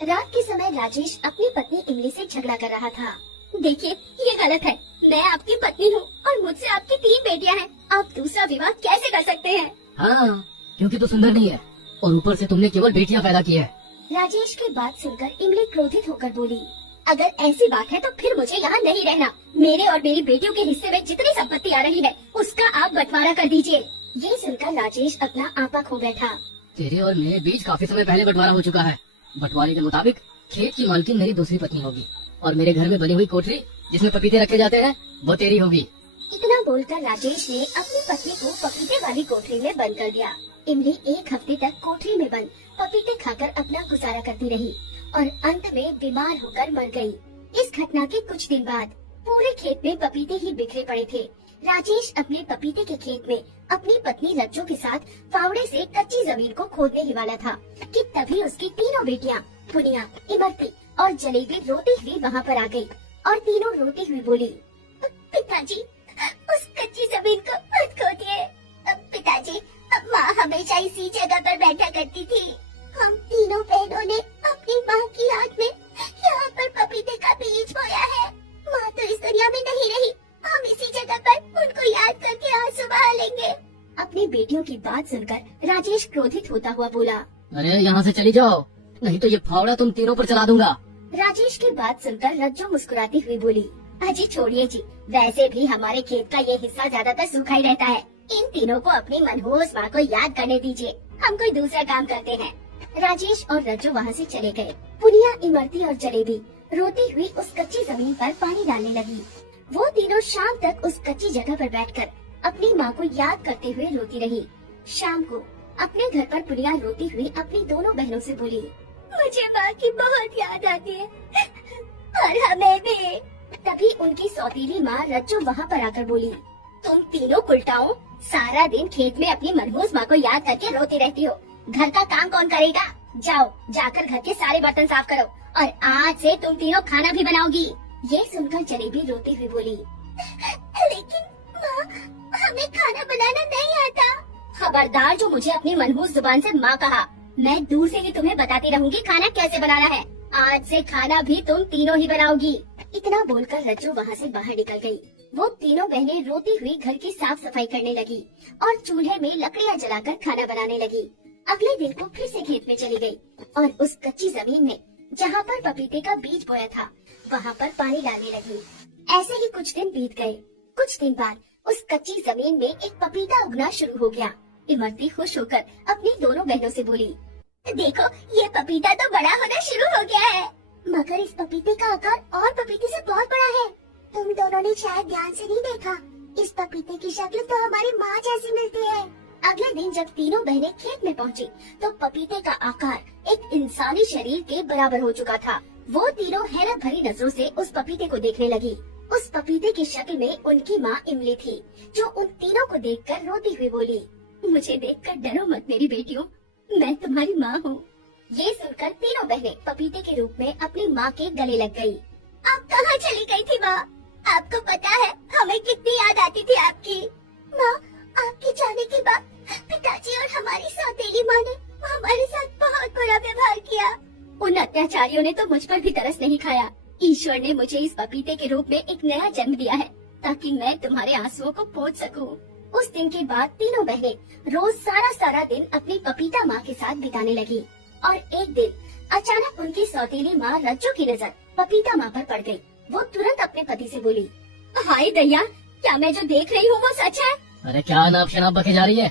रात के समय राजेश अपनी पत्नी इमली से झगड़ा कर रहा था। देखिए, ये गलत है। मैं आपकी पत्नी हूँ और मुझसे आपकी 3 बेटियाँ हैं। आप दूसरा विवाह कैसे कर सकते हैं? हाँ, क्योंकि तू सुंदर नहीं है और ऊपर से तुमने केवल बेटियां पैदा की है। राजेश की बात सुनकर इमली क्रोधित होकर बोली, अगर ऐसी बात है तो फिर मुझे यहाँ नहीं रहना। मेरे और मेरी बेटियों के हिस्से में जितनी संपत्ति आ रही है उसका आप बंटवारा कर दीजिए। ये सुनकर राजेश अपना आपा खो बैठा। तेरे और मेरे बीच काफी समय पहले बंटवारा हो चुका है। बंटवारे के मुताबिक खेत की मालकिन मेरी दूसरी पत्नी होगी और मेरे घर में बनी हुई कोठरी जिसमें पपीते रखे जाते हैं वो तेरी होगी। इतना बोलकर राजेश ने अपनी पत्नी को पपीते वाली कोठरी में बंद कर दिया। इमली 1 हफ्ते तक कोठरी में बंद पपीते खाकर अपना गुजारा करती रही और अंत में बीमार होकर मर गई। इस घटना के कुछ दिन बाद पूरे खेत में पपीते ही बिखरे पड़े थे। राजेश अपने पपीते के खेत में अपनी पत्नी रज्जू के साथ फावड़े से कच्ची जमीन को खोदने ही वाला था कि तभी उसकी तीनों बेटियां पुनिया, इमरती और जलेबी रोती हुई वहाँ पर आ गई और तीनों रोती हुई बोली, पिताजी, उस कच्ची जमीन को मत खोदिए। पिताजी, माँ हमेशा इसी जगह पर बैठा करती थी। हम तीनों बहनों ने अपनी माँ की याद में यहाँ पर पपीते का बीज बोया है। माँ तो इस दुनिया में नहीं रही, हम इसी जगह पर उनको याद करके आंसू बहा लेंगे। अपनी बेटियों की बात सुनकर राजेश क्रोधित होता हुआ बोला, अरे यहाँ से चली जाओ, नहीं तो ये फावड़ा तुम तीनों पर चला दूंगा। राजेश की बात सुनकर रज्जू मुस्कुराती हुई बोली, अजी छोड़िए जी, वैसे भी हमारे खेत का ये हिस्सा ज्यादातर सूखा ही रहता है। इन तीनों को अपनी मनहूस माँ को याद करने दीजिए, हम कोई दूसरा काम करते हैं। राजेश और रज्जू वहाँ से चले गए। पुनिया, इमरती और जलेबी रोती हुई उस कच्ची जमीन पर पानी डालने लगी। वो तीनों शाम तक उस कच्ची जगह पर बैठकर अपनी माँ को याद करते हुए रोती रही। शाम को अपने घर पर पुनिया रोती हुई अपनी दोनों बहनों से बोली, मुझे माँ की बहुत याद आती है और हमें भी। तभी उनकी सौतीली माँ रज्जू वहाँ पर आकर बोली, तुम तीनों उल्टाओ सारा दिन खेत में अपनी मनहूस माँ को याद करके रोती रहती हो। घर का काम कौन करेगा? जाओ, जाकर घर के सारे बर्तन साफ करो और आज से तुम तीनों खाना भी बनाओगी। ये सुनकर जलेबी रोती हुई बोली, लेकिन माँ, हमें खाना बनाना नहीं आता। खबरदार जो मुझे अपनी मनहूस जुबान से माँ कहा, मैं दूर से ही तुम्हें बताती रहूंगी खाना कैसे बनाना है। आज से खाना भी तुम तीनों ही बनाओगी। इतना बोलकर रज्जू वहाँ से बाहर निकल गई। वो तीनों बहनें रोती हुई घर की साफ सफाई करने लगी और चूल्हे में लकड़ियाँ जलाकर खाना बनाने लगी। अगले दिन को फिर से खेत में चली गई और उस कच्ची जमीन में जहाँ पर पपीते का बीज बोया था वहाँ पर पानी डालने लगी। ऐसे ही कुछ दिन बीत गए। कुछ दिन बाद उस कच्ची जमीन में एक पपीता उगना शुरू हो गया। इमरती खुश होकर अपनी दोनों बहनों से बोली, देखो, ये पपीता तो बड़ा होना शुरू हो गया है, मगर इस पपीते का आकार और पपीते से बहुत बड़ा है। तुम दोनों ने शायद ध्यान से नहीं देखा, इस पपीते की शक्ल तो हमारी माँ जैसी मिलती है। अगले दिन जब तीनों बहनें खेत में पहुँची तो पपीते का आकार एक इंसानी शरीर के बराबर हो चुका था। वो तीनों हैरत भरी नजरों से उस पपीते को देखने लगी। उस पपीते की शक्ल में उनकी माँ इमली थी, जो उन तीनों को देखकर रोती हुई बोली, मुझे देखकर डरो मत मेरी बेटियों, मैं तुम्हारी माँ हूँ। ये सुनकर तीनों बहनें पपीते के रूप में अपनी माँ के गले लग गयी। आप कहाँ चली गई थी माँ? आपको पता है हमें कितनी याद आती थी आपकी। माँ, आपके जाने के बाद पिताजी और हमारी सौतेली माँ ने हमारे साथ बहुत बुरा व्यवहार किया। उन अत्याचारियों ने तो मुझ पर भी तरस नहीं खाया। ईश्वर ने मुझे इस पपीते के रूप में एक नया जन्म दिया है ताकि मैं तुम्हारे आंसुओं को पोंछ सकूं। उस दिन के बाद तीनों बहनें रोज सारा दिन अपनी पपीता माँ के साथ बिताने लगी और एक दिन अचानक उनकी सौतेली माँ रज्जू की नजर पपीता माँ पर पड़ गई। वो तुरंत अपने पति से बोली, हाय दैया, क्या मैं जो देख रही हूँ वो सच है? अरे क्या नाप शनाप बके जा रही है?